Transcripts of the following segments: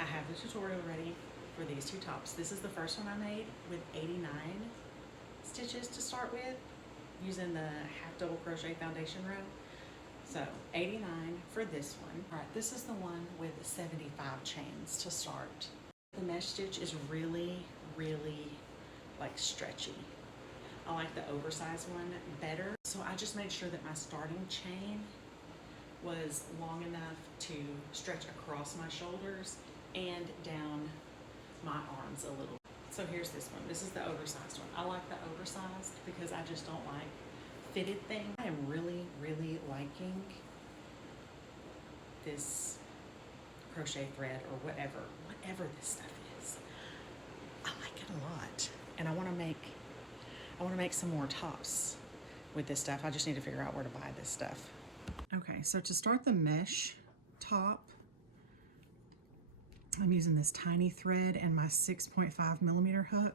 I have the tutorial ready for these two tops. This is the first one I made with 89 stitches to start with, using the half double crochet foundation row. So 89 for this one. All right, this is the one with 75 chains to start. The mesh stitch is really, really like stretchy. I like the oversized one better. So I just made sure that my starting chain was long enough to stretch across my shoulders and down my arms a little. So here's this one. This is the oversized one. I like the oversized because I just don't like fitted things. I am really, really liking this crochet thread or whatever this stuff is. I like it a lot. And I want to make some more tops with this stuff. I just need to figure out where to buy this stuff. Okay, so to start the mesh top, I'm using this tiny thread and my 6.5 millimeter hook.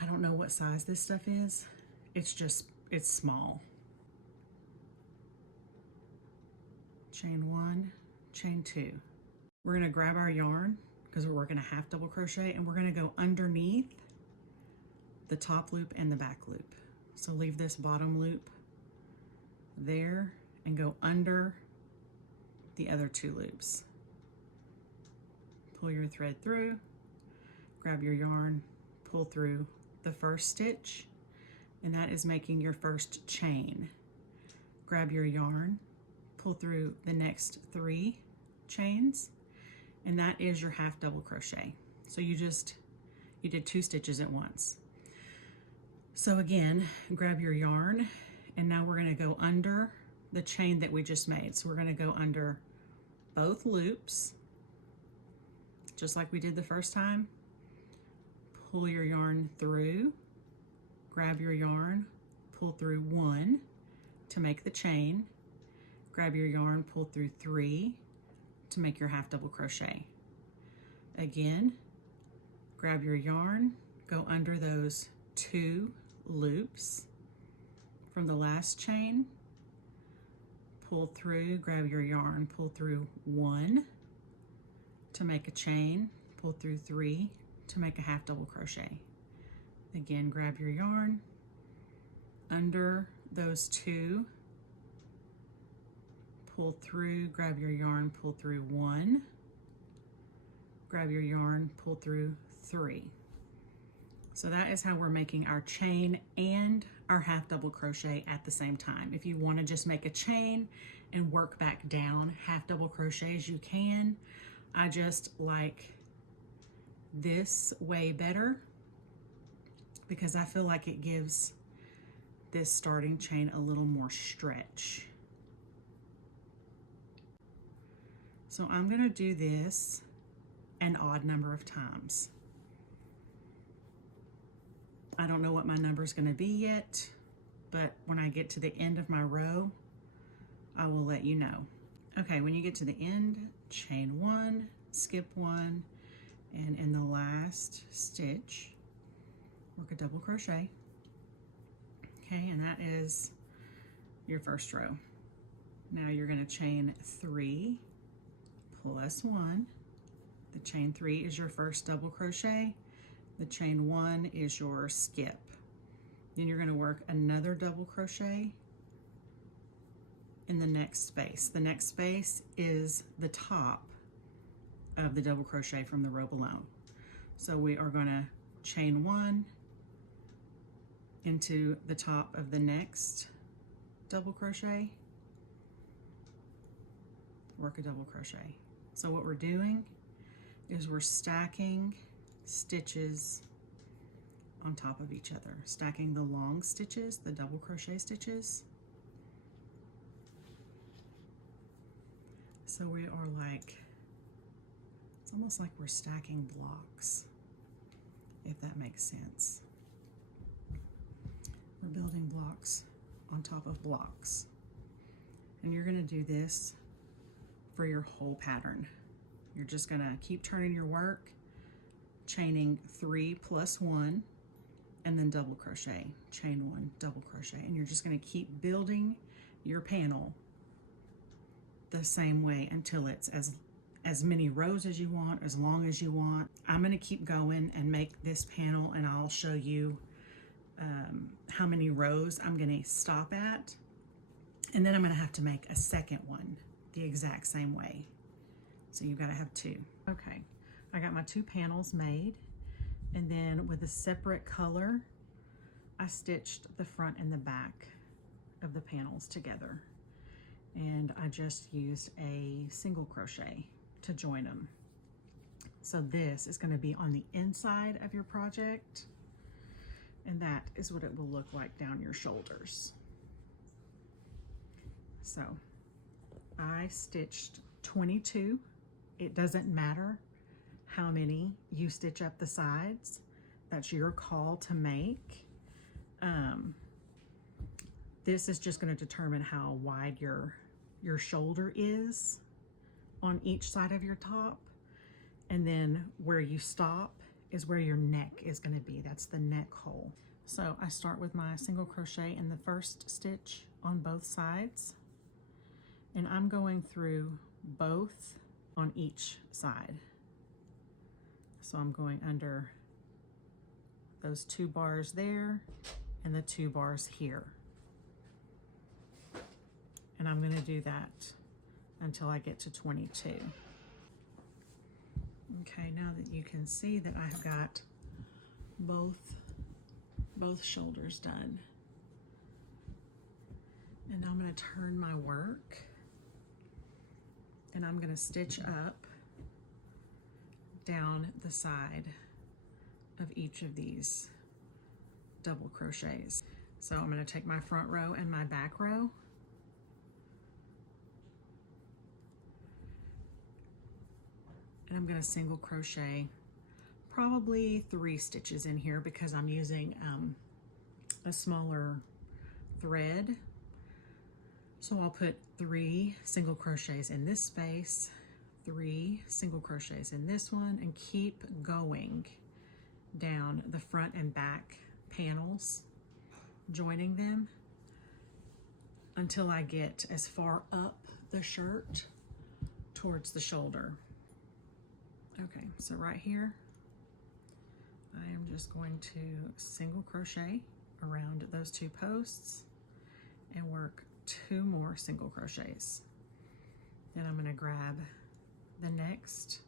I don't know what size this stuff is. It's small. Chain 1, chain 2. We're gonna grab our yarn because we're working a half double crochet, and we're gonna go underneath the top loop and the back loop. So leave this bottom loop there and go under the other two loops. Pull your thread through, grab your yarn, pull through the first stitch, and that is making your first chain. Grab your yarn, pull through the next 3 chains, and that is your half double crochet. So you did 2 stitches at once. So again, grab your yarn, and now we're going to go under the chain that we just made. So we're going to go under both loops, just like we did the first time. Pull your yarn through, grab your yarn, pull through 1 to make the chain, grab your yarn, pull through 3 to make your half double crochet. Again, grab your yarn, go under those 2 loops from the last chain, pull through, grab your yarn, pull through 1 to make a chain, pull through 3 to make a half double crochet. Again, grab your yarn, under those 2, pull through, grab your yarn, pull through 1, grab your yarn, pull through 3. So that is how we're making our chain and our half double crochet at the same time. If you want to just make a chain and work back down half double crochets, you can. I just like this way better because I feel like it gives this starting chain a little more stretch. So I'm going to do this an odd number of times. I don't know what my number is going to be yet, but when I get to the end of my row, I will let you know. Okay, when you get to the end, chain 1, skip 1, and in the last stitch, work a double crochet. Okay, and that is your first row. Now you're going to chain 3 plus 1. The chain 3 is your first double crochet. The chain 1 is your skip. Then you're going to work another double crochet in the next space. The next space is the top of the double crochet from the row below. So we are going to chain 1 into the top of the next double crochet, work a double crochet. So what we're doing is we're stacking stitches on top of each other, stacking the long stitches, the double crochet stitches. So we are like, it's almost like we're stacking blocks, if that makes sense. We're building blocks on top of blocks. And you're going to do this for your whole pattern. You're just going to keep turning your work, chaining 3 plus 1, and then double crochet, chain 1, double crochet. And you're just going to keep building your panel the same way until it's as many rows as you want, as long as you want. I'm going to keep going and make this panel, and I'll show you how many rows I'm going to stop at. And then I'm going to have to make a second one the exact same way. So you've got to have two. Okay, I got my two panels made, and then with a separate color, I stitched the front and the back of the panels together. And I just used a single crochet to join them. So this is going to be on the inside of your project, and that is what it will look like down your shoulders. So I stitched 22. It doesn't matter how many you stitch up the sides. That's your call to make. This is just going to determine how wide your shoulder is on each side of your top, and then where you stop is where your neck is going to be. That's the neck hole. So I start with my single crochet in the first stitch on both sides, and I'm going through both on each side. So I'm going under those 2 bars there and the 2 bars here. And I'm going to do that until I get to 22. Okay, now that you can see that I've got both shoulders done. And I'm going to turn my work, and I'm going to stitch up down the side of each of these double crochets. So I'm going to take my front row and my back row, and I'm going to single crochet probably 3 stitches in here because I'm using a smaller thread. So I'll put 3 single crochets in this space, 3 single crochets in this one, and keep going down the front and back panels, joining them until I get as far up the shirt towards the shoulder. Okay, so right here, I am just going to single crochet around those 2 posts and work 2 more single crochets. Then I'm going to grab the next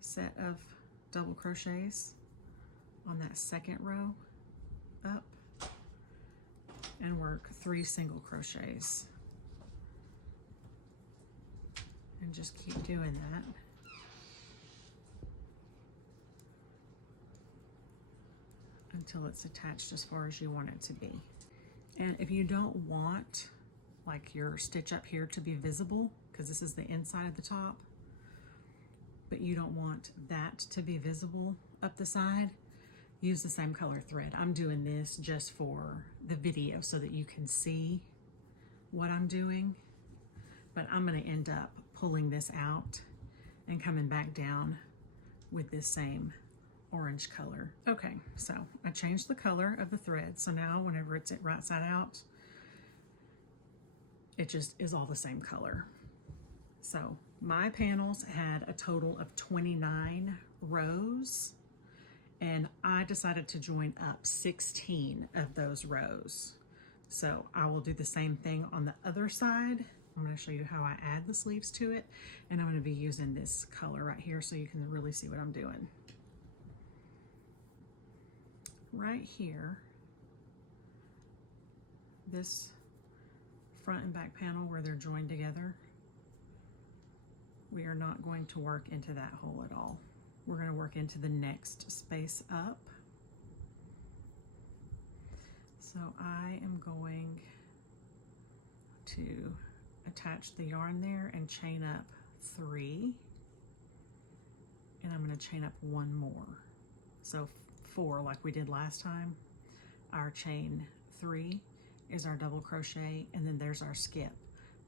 set of double crochets on that second row up and work 3 single crochets, and just keep doing that until it's attached as far as you want it to be. And if you don't want like your stitch up here to be visible, because this is the inside of the top, but you don't want that to be visible up the side, use the same color thread. I'm doing this just for the video so that you can see what I'm doing, but I'm going to end up pulling this out and coming back down with this same orange color. Okay, so I changed the color of the thread, so now whenever it's right side out, it just is all the same color. So my panels had a total of 29 rows, and I decided to join up 16 of those rows. So I will do the same thing on the other side. I'm going to show you how I add the sleeves to it, and I'm going to be using this color right here so you can really see what I'm doing. Right here, this front and back panel where they're joined together, we are not going to work into that hole at all. We're going to work into the next space up. So I am going to attach the yarn there and chain up 3, and I'm going to chain up 1 more. So 4 like we did last time. Our chain 3 is our double crochet, and then there's our skip.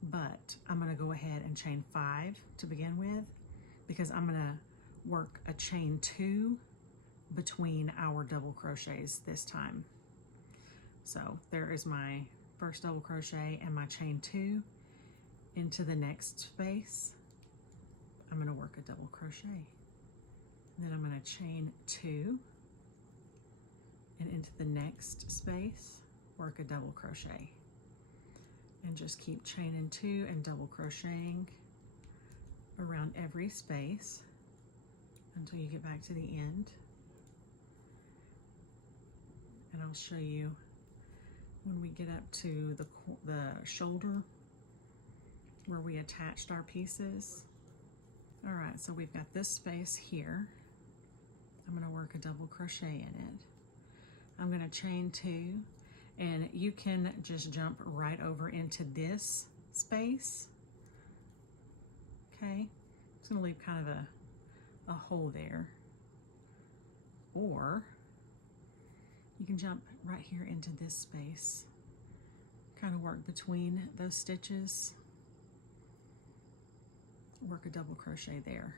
But I'm going to go ahead and chain 5 to begin with, because I'm going to work a chain 2 between our double crochets this time. So there is my first double crochet and my chain 2 into the next space. I'm going to work a double crochet. And then I'm going to chain 2, and into the next space, work a double crochet. And just keep chaining 2 and double crocheting around every space until you get back to the end. And I'll show you when we get up to the shoulder where we attached our pieces. All right, so we've got this space here. I'm going to work a double crochet in it. I'm going to chain 2, and you can just jump right over into this space. Okay, just going to leave kind of a hole there. Or you can jump right here into this space. Kind of work between those stitches. Work a double crochet there,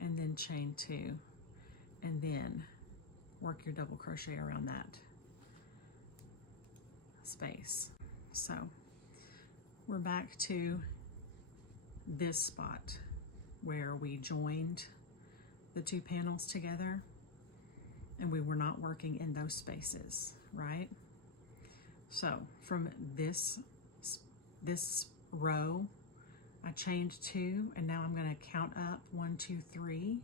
and then chain 2, and then work your double crochet around that space. So we're back to this spot where we joined the 2 panels together, and we were not working in those spaces, right? So from this row, I chained 2, and now I'm going to count up 1, 2, 3,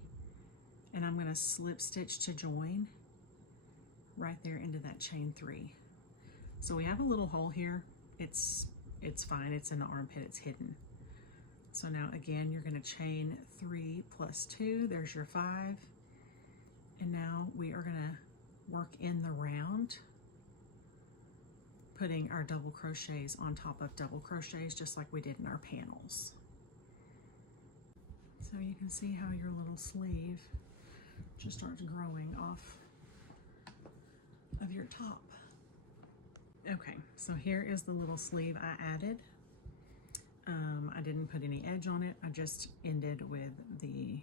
and I'm going to slip stitch to join right there into that chain 3. So we have a little hole here. It's fine. It's in the armpit. It's hidden. So now again, you're going to chain 3 plus 2. There's your 5. And now we are going to work in the round, putting our double crochets on top of double crochets, just like we did in our panels. So you can see how your little sleeve just starts growing off of your top. Okay, so here is the little sleeve I added. I didn't put any edge on it. I just ended with the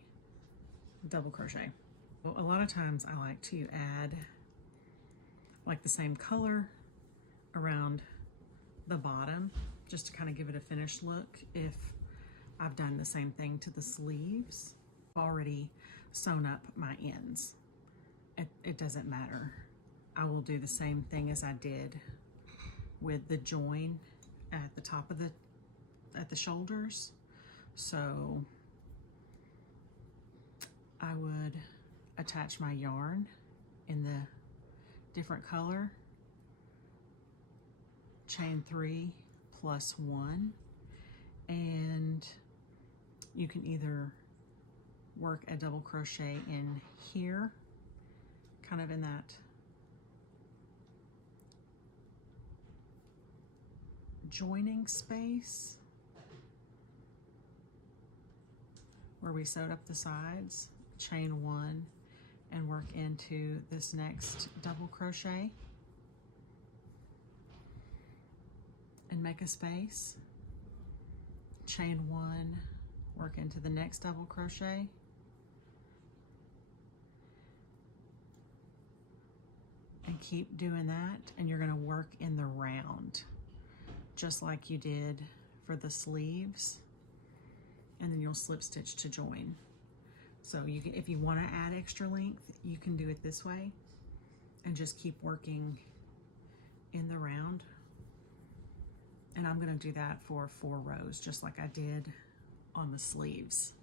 double crochet. Well, a lot of times I like to add like the same color around the bottom just to kind of give it a finished look. If I've done the same thing to the sleeves, already sewn up my ends, it doesn't matter. I will do the same thing as I did with the join at the top of the shoulders. So I would attach my yarn in the different color, chain 3 plus 1, and you can either work a double crochet in here, kind of in that joining space where we sewed up the sides, chain 1, and work into this next double crochet and make a space, chain 1, work into the next double crochet, and keep doing that, and you're going to work in the round just like you did for the sleeves, and then you'll slip stitch to join. So you can, if you want to add extra length, you can do it this way and just keep working in the round. And I'm going to do that for 4 rows, just like I did on the sleeves.